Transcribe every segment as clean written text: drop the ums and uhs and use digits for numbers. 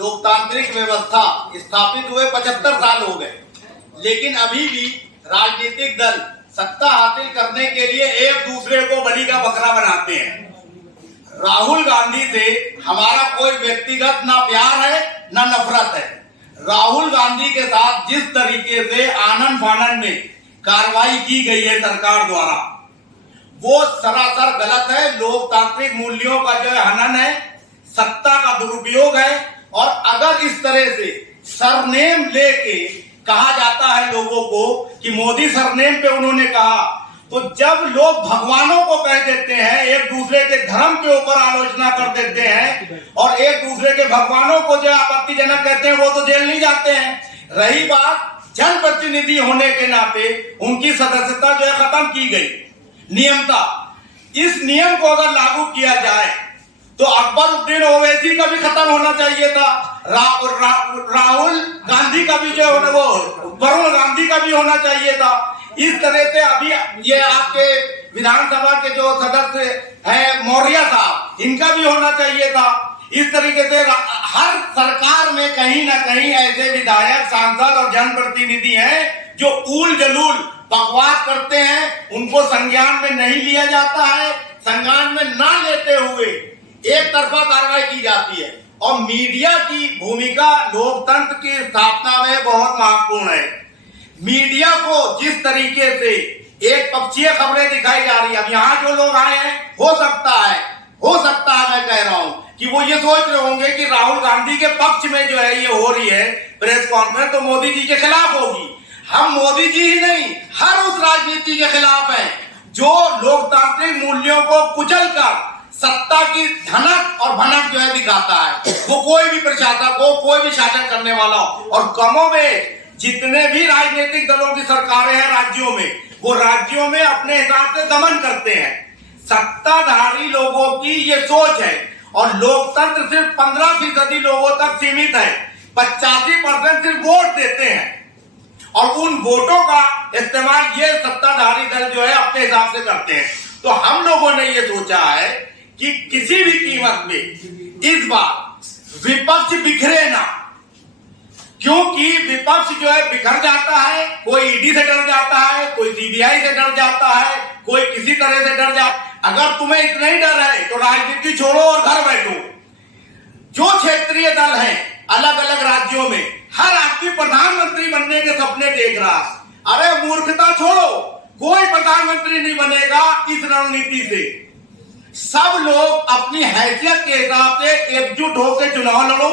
लोकतांत्रिक व्यवस्था स्थापित हुए 75 साल हो गए, लेकिन अभी भी राजनीतिक दल सत्ता हासिल करने के लिए एक दूसरे को बलि का बकरा बनाते हैं। राहुल गांधी से हमारा कोई व्यक्तिगत ना प्यार है ना नफरत है। राहुल गांधी के साथ जिस तरीके से आनन फानन में कार्रवाई की गई है सरकार द्वारा, वो सरासर गलत है। लोकतांत्रिक मूल्यों का जो हनन है, सत्ता का दुरुपयोग है। और अगर इस तरह से सरनेम लेके कहा जाता है लोगों को कि मोदी सरनेम पे उन्होंने कहा, तो जब लोग भगवानों को कह देते हैं, एक दूसरे के धर्म के ऊपर आलोचना कर देते हैं और एक दूसरे के भगवानों को जो आपत्तिजनक कहते हैं, वो तो जेल नहीं जाते हैं। रही बात जनप्रतिनिधि होने के नाते उनकी सदस्यता जो है खत्म की गई नियमता। इस नियम को अगर लागू किया जाए तो अकबरुद्दीन ओवैसी का भी खत्म होना चाहिए था, राहुल गांधी का भी जो है वो वरुण गांधी का भी होना चाहिए था। इस तरह से अभी ये आपके विधानसभा के जो सदस्य हैं मौर्य साहब, इनका भी होना चाहिए था। इस तरीके से हर सरकार में कहीं ना कहीं ऐसे विधायक, सांसद और जनप्रतिनिधि हैं जो ऊल जलूल बकवास करते हैं, उनको संज्ञान में नहीं लिया जाता है। संज्ञान में ना लेते हुए एक तरफा कार्रवाई की जाती है। और मीडिया की भूमिका लोकतंत्र की स्थापना में बहुत महत्वपूर्ण है। मीडिया को जिस तरीके से एक पक्षीय खबरें दिखाई जा रही है, अब यहाँ जो लोग आए हैं, हो सकता है मैं कह रहा हूं कि वो ये सोच रहे होंगे कि राहुल गांधी के पक्ष में जो है ये हो रही है प्रेस कॉन्फ्रेंस, तो मोदी जी के खिलाफ होगी। हम मोदी जी ही नहीं, हर उस राजनीति के खिलाफ हैं जो लोकतांत्रिक मूल्यों को कुचल कर सत्ता की धनक और भनक जो है दिखाता है। वो कोई भी प्रशासक हो, कोई भी शासन करने वाला हो। और कमों में जितने भी राजनीतिक दलों की सरकारें हैं राज्यों में, वो राज्यों में अपने हिसाब से दमन करते हैं। सत्ताधारी लोगों की ये सोच है। और लोकतंत्र सिर्फ 15% लोगों तक सीमित है। 85% सिर्फ वोट देते हैं और उन वोटों का इस्तेमाल ये सत्ताधारी दल जो है अपने हिसाब से करते हैं। तो हम लोगों ने ये सोचा है कि किसी भी कीमत में इस बार विपक्ष बिखरे ना, क्योंकि विपक्ष जो है बिखर जाता है। कोई ईडी से डर जाता है, कोई सीबीआई से डर जाता है, कोई किसी तरह से डर जाता है। अगर तुम्हें इतना ही डर है तो राजनीति छोड़ो और घर बैठो। जो क्षेत्रीय दल हैं अलग अलग राज्यों में, हर आदमी प्रधानमंत्री बनने के सपने देख रहा है। अरे मूर्खता छोड़ो, कोई प्रधानमंत्री नहीं बनेगा इस रणनीति से। सब लोग अपनी हैसियत के हिसाब से एकजुट होकर चुनाव लड़ो।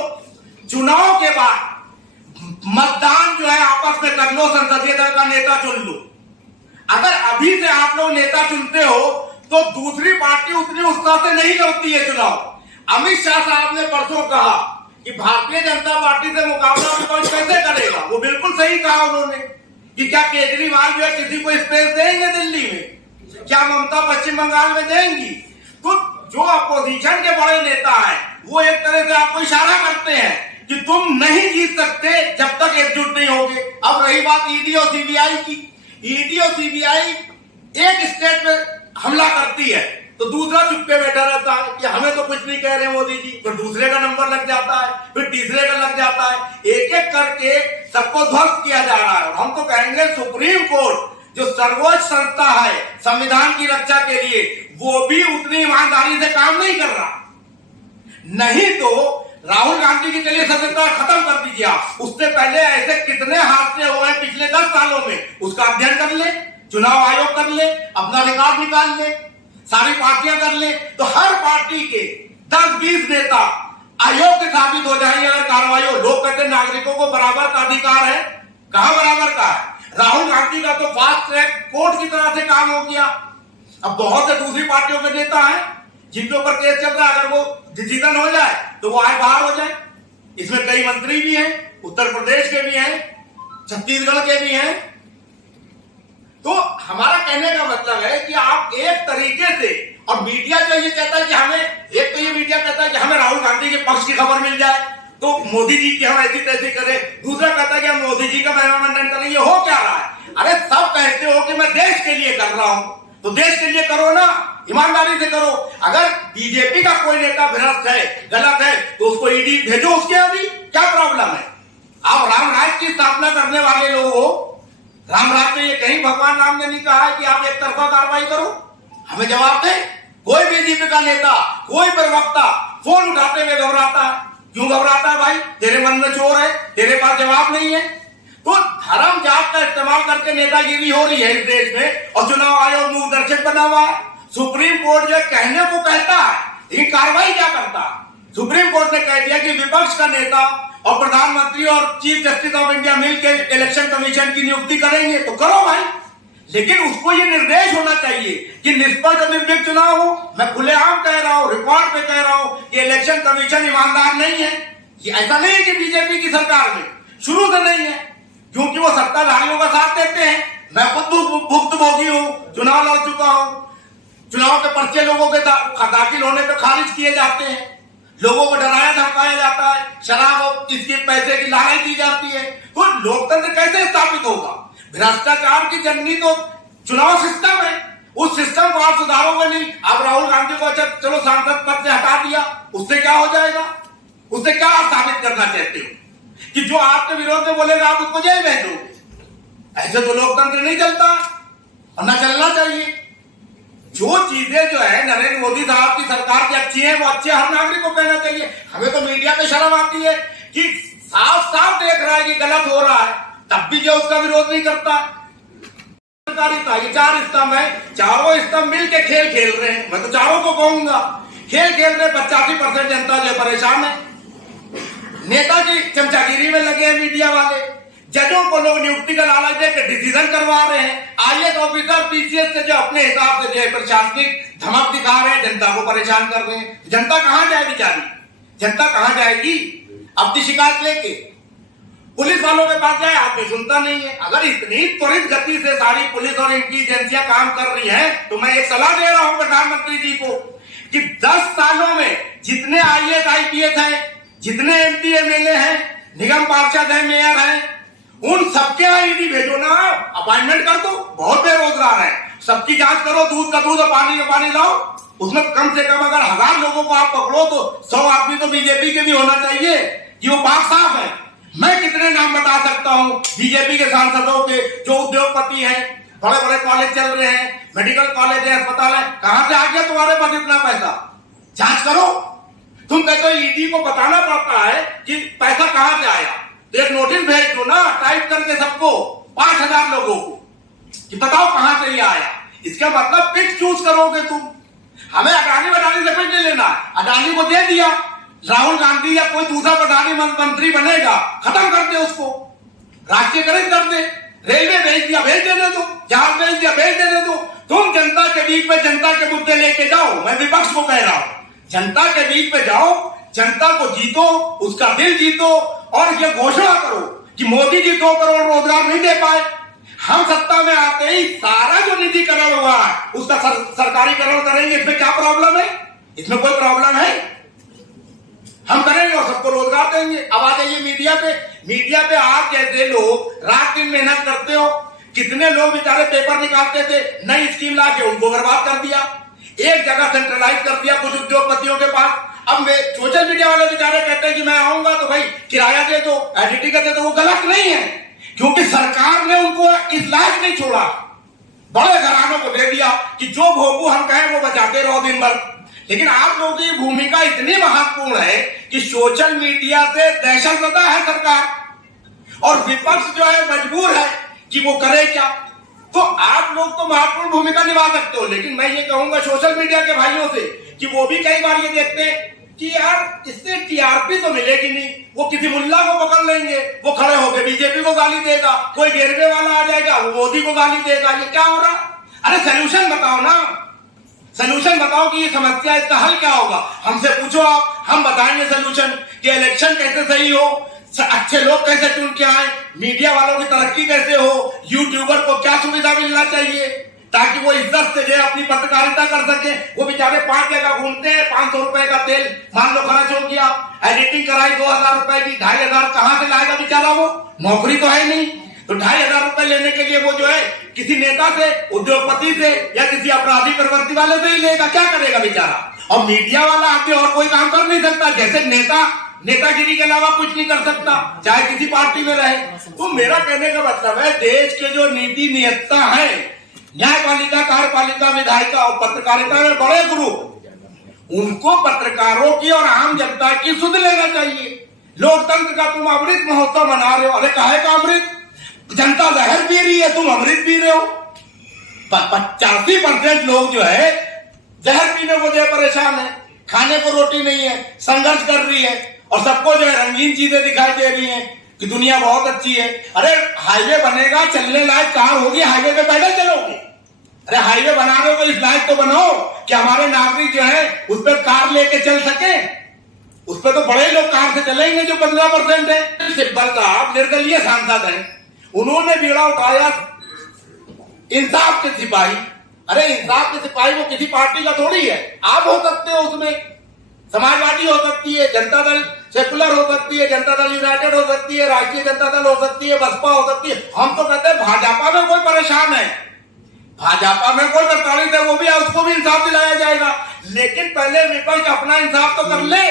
चुनाव के बाद मतदान जो है आपस में कर लो, संसदीय दल का नेता चुन लो। अगर अभी से आप लोग नेता चुनते हो तो दूसरी पार्टी उतनी उत्साह से नहीं लड़ती है चुनाव। अमित शाह साहब ने परसों कहा कि भारतीय जनता पार्टी से मुकाबला विपक्ष कैसे करेगा। वो बिल्कुल सही कहा उन्होंने कि क्या केजरीवाल जो है किसी को स्पेस देंगे दिल्ली में, क्या ममता पश्चिम बंगाल में देंगी। तो जो अपोजिशन के बड़े नेता है वो एक तरह से आपको इशारा करते हैं कि तुम नहीं जीत सकते जब तक एकजुट नहीं होगे। अब रही बात ईडी और सीबीआई की, ईडी और सीबीआई एक स्टेट में हमला करती है तो दूसरा चुपके बैठा रहता है कि हमें तो कुछ नहीं कह रहे मोदी जी, फिर दूसरे का नंबर लग जाता है, फिर तीसरे का लग जाता है। एक एक करके सबको ध्वस्त किया जा रहा है। हम तो कहेंगे सुप्रीम कोर्ट जो सर्वोच्च संस्था है संविधान की रक्षा के लिए, वो भी उतनी ईमानदारी से काम नहीं कर रहा। नहीं तो राहुल गांधी की चलिए सदस्यता खत्म कर दीजिए आप, उससे पहले ऐसे कितने हादसे हुए हैं पिछले 10 सालों में, उसका अध्ययन कर ले, चुनाव आयोग कर ले, अपना रिकॉर्ड निकाल ले, सारी पार्टियां कर ले, तो हर पार्टी के 10-20 नेता अयोग्य साबित हो जाएंगे अगर कार्रवाई हो। लोग कहते हैं नागरिकों को बराबर का अधिकार है, कहां बराबर का है। राहुल गांधी का तो फास्ट ट्रैक कोर्ट की तरह से काम हो गया। अब बहुत से दूसरी पार्टियों के नेता हैं जिनके ऊपर केस चल रहा है, अगर वो डिसीजन हो जाए तो वो आए बाहर हो जाए। इसमें कई मंत्री भी हैं, उत्तर प्रदेश के भी हैं, छत्तीसगढ़ के भी हैं। तो हमारा कहने का मतलब है कि आप एक तरीके से, और मीडिया जो ये कहता है कि हमें, एक तो ये मीडिया कहता है कि हमें राहुल गांधी के पक्ष की खबर मिल जाए तो मोदी जी की हम ऐसी तैसी करें, दूसरा कहता है कि हम मोदी जी का महिमा मंडन करें। ये हो क्या रहा है। अरे सब कहते हो कि मैं देश के लिए कर रहा हूं, तो देश के लिए करो ना, ईमानदारी से करो। अगर बीजेपी का कोई नेता भ्रष्ट है, गलत है, तो उसको ईडी भेजो उसके अभी। क्या प्रॉब्लम है? आप राम राज्य की स्थापना करने वाले लोग हो। राम राज्य में ये कहीं भगवान राम ने नहीं कहा है कि आप एक तरफा कार्रवाई करो। हमें जवाब दे। कोई बीजेपी का नेता, कोई प्रवक्ता फोन उठाते हुए घबराता है। क्यों घबराता है भाई? तेरे मन में चोर है, तेरे पास जवाब नहीं है। तो धर्म जात का इस्तेमाल करके नेतागिरी हो रही है इस देश में, और चुनाव आयोग मूर्खदर्शक बना हुआ है। सुप्रीम कोर्ट जो कहने को कहता है, ये कार्रवाई क्या करता है? सुप्रीम कोर्ट ने कह दिया कि विपक्ष का नेता और प्रधानमंत्री और चीफ जस्टिस ऑफ इंडिया मिलकर इलेक्शन कमीशन की नियुक्ति करेंगे, तो करो भाई। लेकिन उसको ये निर्देश होना चाहिए कि निष्पक्ष और निर्भीक चुनाव हो। मैं खुलेआम कह रहा हूं, रिकॉर्ड पे कह रहा हूं कि इलेक्शन कमीशन ईमानदार नहीं है। ये ऐसा नहीं है कि बीजेपी की सरकार में शुरू से नहीं है, क्योंकि वो सत्ताधारियों का साथ देते हैं। मैं खुद भुक्तभोगी हूं, चुनाव लड़ चुका हूं। चुनाव के पर्चे लोगों के दाखिल होने पे खारिज किए जाते हैं, लोगों को डराया धमकाया जाता है, शराब और इसके पैसे की लालच दी जाती है। तो लोकतंत्र कैसे स्थापित होगा? भ्रष्टाचार की जननी तो चुनाव सिस्टम है। उस सिस्टम को आप सुधारोगे नहीं। आप राहुल गांधी को अच्छा चलो सांसद पद से हटा दिया, उससे क्या हो जाएगा? उससे क्या आप साबित करना चाहते हो? कि जो आपके विरोध में बोलेगा आप उसको जेल भेज दोगे? ऐसे तो लोकतंत्र नहीं चलता और न चलना चाहिए। जो चीजें जो है नरेंद्र मोदी साहब की सरकार की अच्छी है, वो अच्छे हर नागरिक को कहना चाहिए। हमें तो मीडिया पे शर्म आती है कि साफ साफ देख रहा है कि गलत हो रहा है, तब भी जो उसका विरोध नहीं करता। ये चार स्तंभ है, चारों स्तंभ मिलके खेल खेल रहे हैं। मैं तो चारों को कहूंगा खेल खेल रहे। 85% जनता जो परेशान है। नेता की चमचागिरी में लगे हैं मीडिया वाले। जजों को लोग नियुक्ति का लालच देकर डिसीजन करवा रहे हैं। आईएएस ऑफिसर पीसीएस से जो अपने हिसाब से जो है प्रशासनिक धमक दिखा रहे हैं, जनता को परेशान कर रहे हैं। जनता कहां जाए बेचारी? जनता कहां जाएगी अपनी शिकायत लेके? पुलिस वालों के पास जाए, आदमी सुनता नहीं है। अगर इतनी त्वरित गति से सारी पुलिस और इनकी एजेंसियां काम कर रही हैं, तो मैं एक सलाह दे रहा हूं प्रधानमंत्री जी को कि 10 सालों में जितने आईएएस आईपीएस हैं, जितने एमपी एमएलए हैं, निगम पार्षद हैं, मेयर हैं, उन सबके ईडी भेजो ना, अपॉइंटमेंट कर दो। बहुत बेरोजगार है, सबकी जांच करो, दूध का दूध और पानी का पानी लाओ। उसमें कम से कम अगर 1000 लोगों को आप पकड़ो तो 100 आदमी तो बीजेपी के भी होना चाहिए कि वो पाक साफ है। मैं कितने नाम बता सकता हूं बीजेपी के सांसदों के जो उद्योगपति हैं, बड़े बड़े कॉलेज चल रहे हैं, मेडिकल कॉलेज है, अस्पताल है। कहां से आ गया तुम्हारे पास इतना पैसा? जांच करो। तुम कहते हो ईडी को बताना पड़ता है कि पैसा कहां से आया, तो एक नोटिस भेज दो ना टाइप करके सबको, 5000 लोगों को, कि बताओ कहां से ये आया। इसका मतलब पिक चूज करोगे तुम। हमें अडानी वडानी से कुछ नहीं लेना। अडानी को दे दिया, राहुल गांधी या कोई दूसरा प्रधानमंत्री बनेगा, खत्म कर दे उसको, राष्ट्रीयकरण कर दे। रेलवे भेज दिया, भेज देने दो। जहाज भेज दिया, भेज देने दो। तुम जनता के बीच में जनता के मुद्दे लेके जाओ। मैं विपक्ष को कह रहा हूं, जनता के बीच में जाओ, जनता को जीतो, उसका दिल जीतो, और ये घोषणा करो कि मोदी जी 2 करोड़ रोजगार नहीं दे पाए। हम सत्ता में आते ही सारा जो निजीकरण हुआ है उसका सरकारीकरण करेंगे। इसमें क्या प्रॉब्लम है? इसमें कोई प्रॉब्लम है? हम करेंगे और सबको रोजगार देंगे। अब आ जाइए मीडिया पे। मीडिया पे आप जैसे लोग रात दिन मेहनत करते हो। कितने लोग बेचारे पेपर निकालते थे, नई स्कीम ला के उनको बर्बाद कर दिया, एक जगह सेंट्रलाइज कर दिया कुछ उद्योगपतियों के पास। अब वे सोशल मीडिया वाले बेचारे कहते हैं कि मैं आऊंगा तो भाई किराया दे दो, एडिटिंग दे दो। वो गलत नहीं है, क्योंकि सरकार ने उनको इस लायक नहीं छोड़ा। बड़े घरानों को दे दिया कि जो भोगू हम कहें वो बचाते रहो दिन भर। लेकिन आप लोगों की भूमिका इतनी महत्वपूर्ण है कि सोशल मीडिया से दहशतज़दा है सरकार, और विपक्ष जो है मजबूर है कि वो करे क्या। तो आप लोग तो महत्वपूर्ण भूमिका निभा सकते हो, लेकिन मैं ये कहूंगा सोशल मीडिया के भाइयों से कि वो भी कई बार ये देखते हैं कि यार इससे टीआरपी तो मिलेगी नहीं। वो किसी मुल्ला को पकड़ लेंगे, वो खड़े होकर बीजेपी को गाली देगा, कोई गिरवे वाला आ जाएगा वो मोदी को गाली देगा। ये क्या हो रहा? अरे सोल्यूशन बताओ ना, सोल्यूशन बताओ कि ये समस्या, इसका हल क्या होगा। हमसे पूछो आप, हम बताएंगे सोल्यूशन कि इलेक्शन कैसे सही हो, अच्छे लोग कैसे चुन के आए, मीडिया वालों की तरक्की कैसे हो, यूट्यूबर को क्या सुविधा मिलना चाहिए ताकि वो इज्जत से जो अपनी पत्रकारिता कर सके। वो बेचारे 5 जगह घूमते हैं, 500 रुपए का तेल मान लो खर्च हो गया, एडिटिंग कराई 2000 रुपए की, 2500 कहां से लाएगा बेचारा? वो नौकरी तो है नहीं, तो 2500 रुपए लेने के लिए वो जो है किसी नेता से, उद्योगपति से या किसी अपराधी प्रवृत्ति वाले से ही लेगा। क्या करेगा बेचारा? और मीडिया वाला आके और कोई काम कर नहीं सकता। जैसे नेता नेतागिरी के अलावा कुछ नहीं कर सकता, चाहे किसी पार्टी में रहे। तो मेरा कहने का मतलब है, देश के जो नीति नियंता है, न्यायपालिका, कार्यपालिका, विधायिका और पत्रकारिता में बड़े गुरु, उनको पत्रकारों की और आम जनता की सुध लेना चाहिए। लोकतंत्र का तुम अमृत महोत्सव मना रहे हो। अरे काहे का अमृत? जनता जहर पी रही है, तुम अमृत पी रहे हो। 85% लोग जो है जहर पीने को जो है परेशान है, खाने को रोटी नहीं है, संघर्ष कर रही है, और सबको जो है रंगीन चीजें दिखाई दे रही हैं कि दुनिया बहुत अच्छी है। अरे हाईवे बनेगा, चलने लायक कार होगी, हाईवे पे पैदल चलोगे? अरे हाईवे बना रहे हो तो इस लायक तो बनाओ कि हमारे नागरिक जो है उस पर कार लेके चल सके। उस पर तो बड़े लोग कार से चलेंगे जो 15% है। सिब्बल साहब निर्दलीय सांसद हैं, उन्होंने बीड़ा उठाया इंसाफ के सिपाही। अरे इंसाफ के सिपाही वो किसी पार्टी का थोड़ी है, आप हो सकते हो उसमें। समाजवादी हो सकती है, जनता दल सेकुलर हो सकती है, जनता दल यूनाइटेड हो सकती है, राष्ट्रीय जनता दल हो सकती है, बसपा हो सकती है। हम तो कहते हैं भाजपा में कोई परेशान है, भाजपा में कोई प्रताड़ित है, वो भी उसको भी इंसाफ दिलाया जाएगा। लेकिन पहले विपक्ष अपना इंसाफ तो कर ले।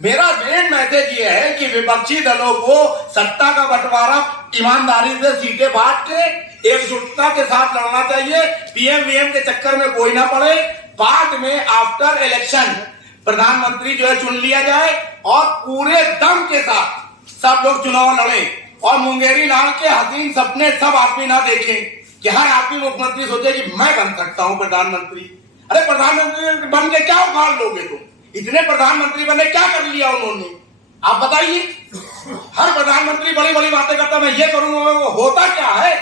मेरा मेन मैसेज ये है कि विपक्षी दलों को सत्ता का बंटवारा ईमानदारी से सीटें बांट के एकजुटता के साथ लड़ना चाहिए। पीएम वीएम के चक्कर में कोई ना पड़े। बाद में आफ्टर इलेक्शन प्रधानमंत्री जो है चुन लिया जाए और पूरे दम के साथ सब लोग चुनाव लड़े, और मुंगेरी लाल के हसीन सपने सब आदमी ना देखें कि हर आदमी मुख्यमंत्री सोचे कि मैं बन सकता हूं प्रधानमंत्री। अरे प्रधानमंत्री बन के क्या उखाड़ लोगे तुम? इतने प्रधानमंत्री बने, क्या कर लिया उन्होंने? आप बताइए। हर प्रधानमंत्री बड़ी बड़ी बातें करता, मैं ये करूंगा, वो होता क्या है?